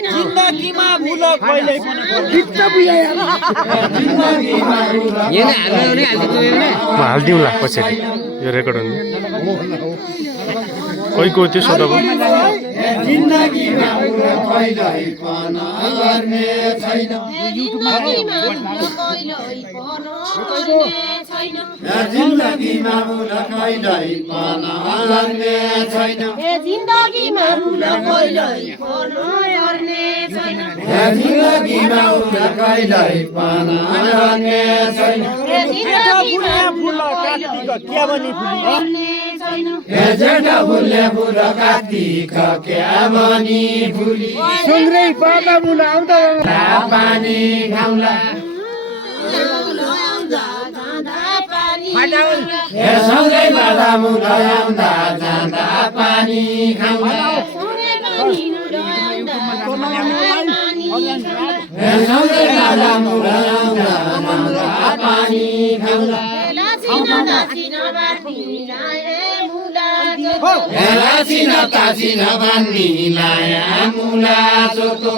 जिन्दगीमा भुल कहिले हालिदिउँला पछाडि यो रेकर्ड हुने कोहीको त्यो सोध्दा जिन्दगीमा कहिल्यै पनि गर्ने छैन जिन्दगीमा भुल कहिल्यै पनि गर्ने छैन जिन्दगीमा भुल कहिल्यै गर्ने छैन जिन्दगीमा भुल कहिल्यै पनि गर्ने छैन जेठा भुले भुल कार्तिक क्या भनी भुली सुङ्ग्रै पाका मुला आउँदा पानी खाउला सँगै बाधा मुला आउँदा जाँदा पानी खाउला सँगै बाधा मुला आउँदा जाँदा पानी खाउला लाचिन ताचिन बान्नी लाया मुला चोतो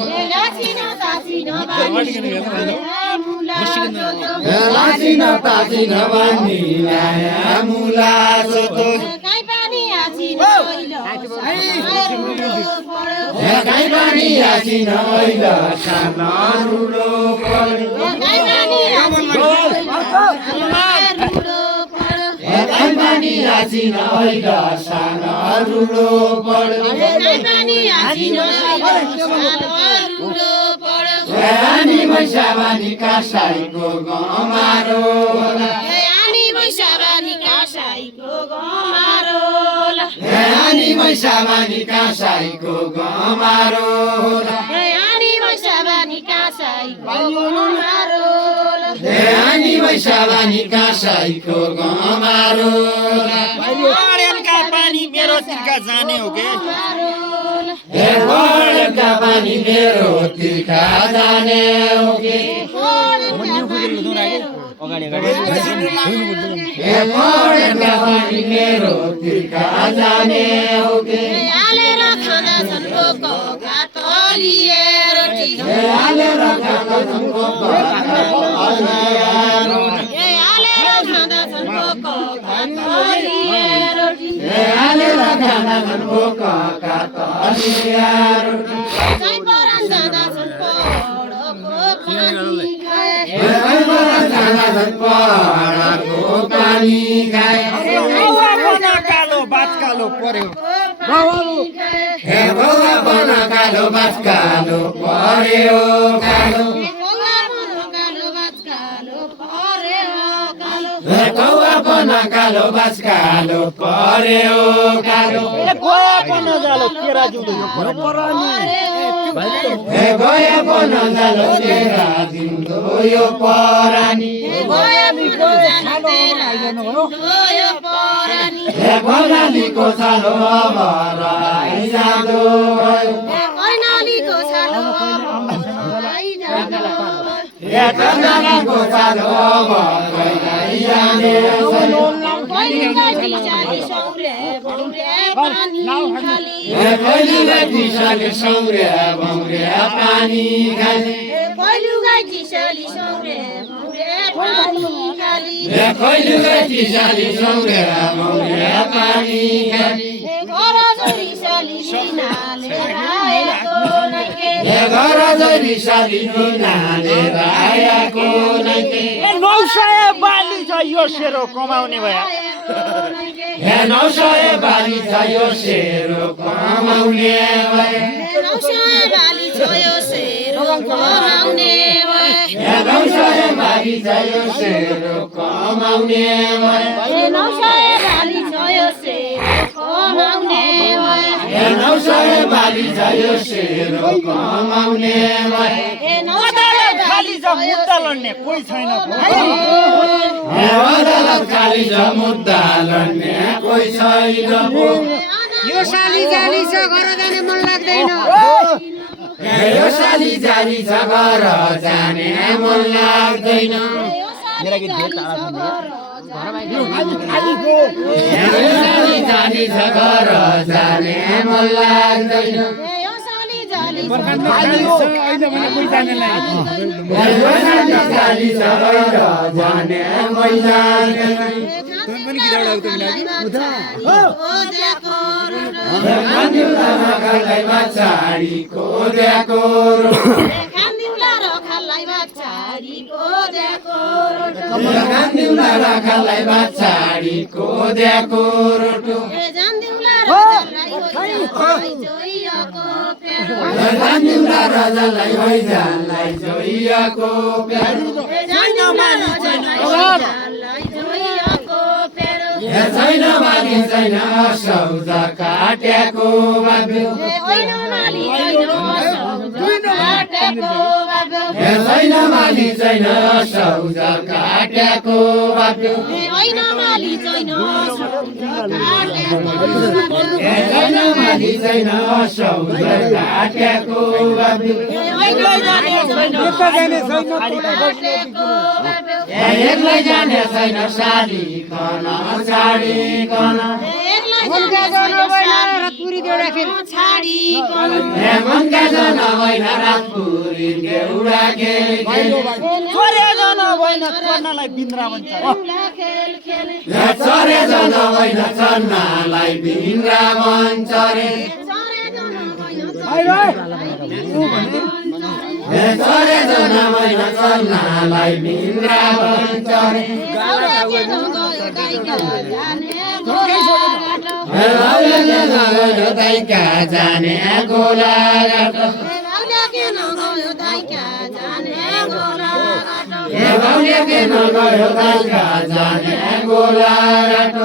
लाचिन ताचिन बान्नी लाया मुला चोतो काई पानी आछिन ओइल सानो रुलो पर्यो पानी आछिन ओइल सानो रुलो पर्यो अनि मैसाबानी कासाईको गमारो अनि मैसाबानी कासाईको गमारो अनि मैसाबानी कासाईको गमारो पानी मेरो तिर्खा जाने हो के का पानी मेरो तिर्खा जाने हो के का पानी मेरो तिर्खा जाने हो के हालेर खाना झन्को कातलिए रोटी हालेर खाना झन्को कातलिए हालेर खाना झन्को कातलिए रोटी कहीं परन जाँदा झन्को पानी खाए कालो बात कालो पर्यो हे बौवा बना कालो बात कालो पर्यो कालो हे कौवा बना कालो बात कालो पर्यो कालो हे गए बन जालो तेरा जिन्दो यो परानी हे कैनालीको छालो अब राइजाँदो भयो हे कैनालीको छालो अब राइजाने छैन पहिलो गाई सौर्य भौरे पानी खाने पहिलो गाई सौर्य भौरे पानी खाने घर जरी साली नाले रायाको नैके 900 बाली छ यो सेरो कमाउने भए 900 बाली छ यो सेरो कमाउने भए 900 बाली छ यो सेरो कमाउने भए 900 बाली छ यो सेरो कमाउने भए 900 बाली छ यो सेरो कमाउने भए 900 बाली छ यो सेरो कमाउने भए खाली छ मुद्दा लड्ने कोही छैन अदालत खाली छ मुद्दा लड्ने कोही छैन यो साली जाली छ घर जाने मन लाग्दैन यो साली जाली छ घर जाने मन लाग्दैन मेरा गीत धेरै टाढा छ नि। जानी छ घर जाने मन लाग्दैन यो साली जाली छ जानी छ घर जाने मन लाग्दैन खालाई बाछाडी कोद्याको खान्दिउला र खालाई बाछाडी कोद्याको खान्दिउला र खालाई बाछाडी कोद्याको रोटो जान्दिउला र जलाई जोइएको प्यारो जान्दिउला र जलाई होइ जानलाई जोइएको प्यारो जान्दिउला र जलाई जोइएको प्यारो छैन माली छैन सौदा काट्याको बाबु होइन माली छैन सौदा काट्याको बाबु छैन माली छैन सौदा काट्याको बाबु होइन माली छैन सौदा काट्याको छैन माली छैन सौदा काट्याको बाबु एक्लै जाने छैन साली कन छाडिकन मनका जन होइन रातपुरी देउडा खेल चोरे जन होइन चन्नालाई बिन्द्रावन चरे चरे जन होइन चन्नालाई बिन्द्रावन चरे चरे जन होइन चन्नालाई बिन्द्रावन चरे दाइका जाने गोलाघाट भाउले के नगयो दाइका जाने गोलाघाट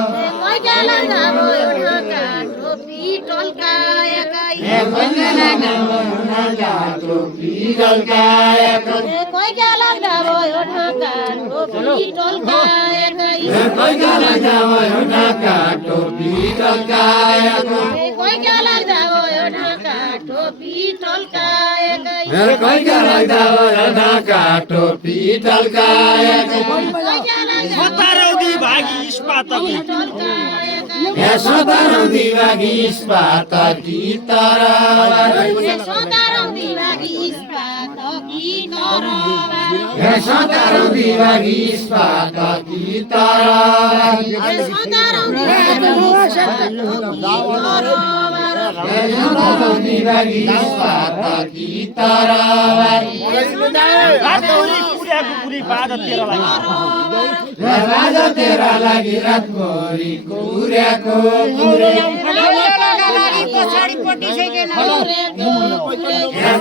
सतारौदी भागी इस्पातकी सतारौदी भागी इस्पातकी तरबारी सतारौदी भागी इस्पातकी तरबारी रातौरी पुर्याको पुरी बाजा तेरा लागि रातभरि कुर्याको पछाडिपट्टि छैन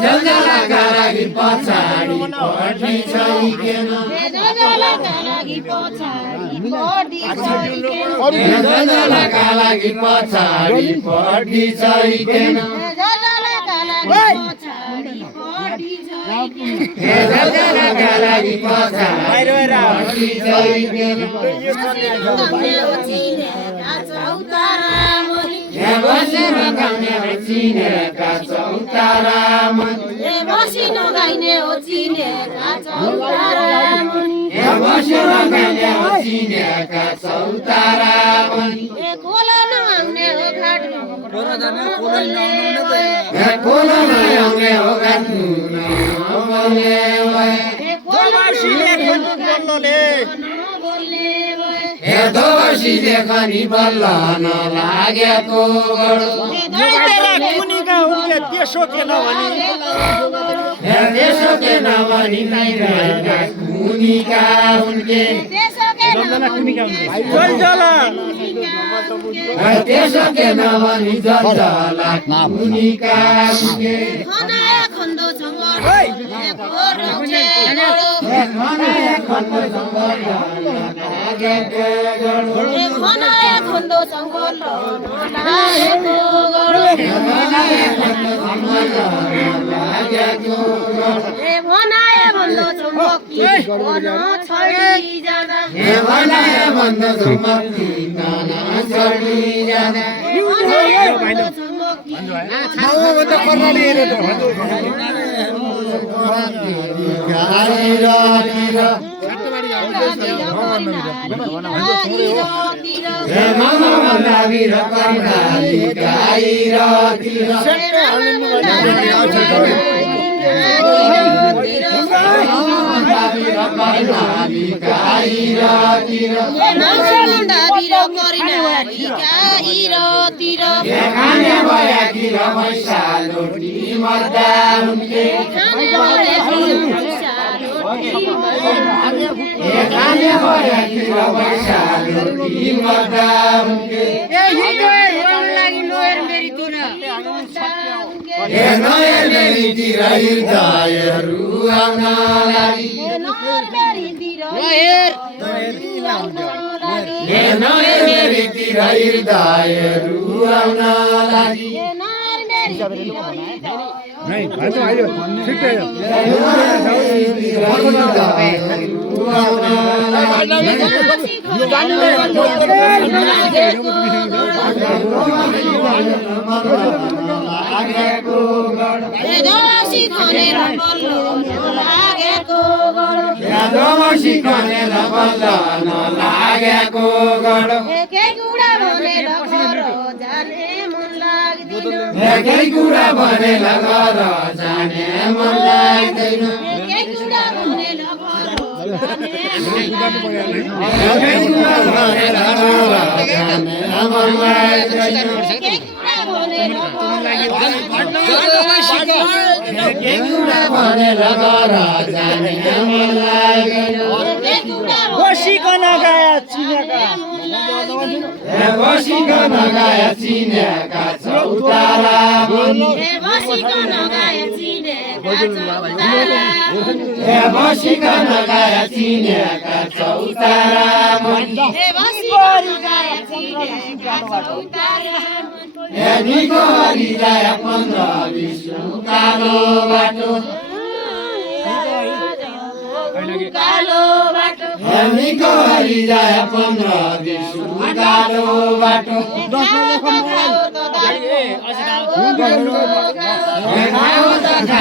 जलजलाका लागि पछाडिपट्टि छैन जलजलाका लागि पछाडिपट्टि छैन चिनेका चौतारा बसिनो गाइने हो चिनेका चौतारा चिनेका चौतारा खोला नआउने हो घाट खोला नआउने हो घाट दोषीले खनी बल्ल नलागेको कुनीका उनले त्यसो के नभनी कुनीका उनले जलजला त्यसो के नभनी जलजला कुनीका उनले खन्दो मामा भन्दा वीर कर्णाली गाइरतिर खाने भया कि रमैसालोटी मर्दा हुन्के खाने भया कि रमैसालोटी मर्दा हुन्के नयाँ मेरीतिर हृदयहरू आउन लागि नयाँ मेरीतिर हृदयहरू आउन लागि लागेको गड एकै कुरा भनेर गर जाने मन लाग्दैन बसिकन गाया चिनेका बसिकन गाया चिनेका चौतारा बसिकन गाया चिनेका चौतारा निको हरि जाय 15-20 कालो बाटो निको हरि जाय 15-20 कालो बाटो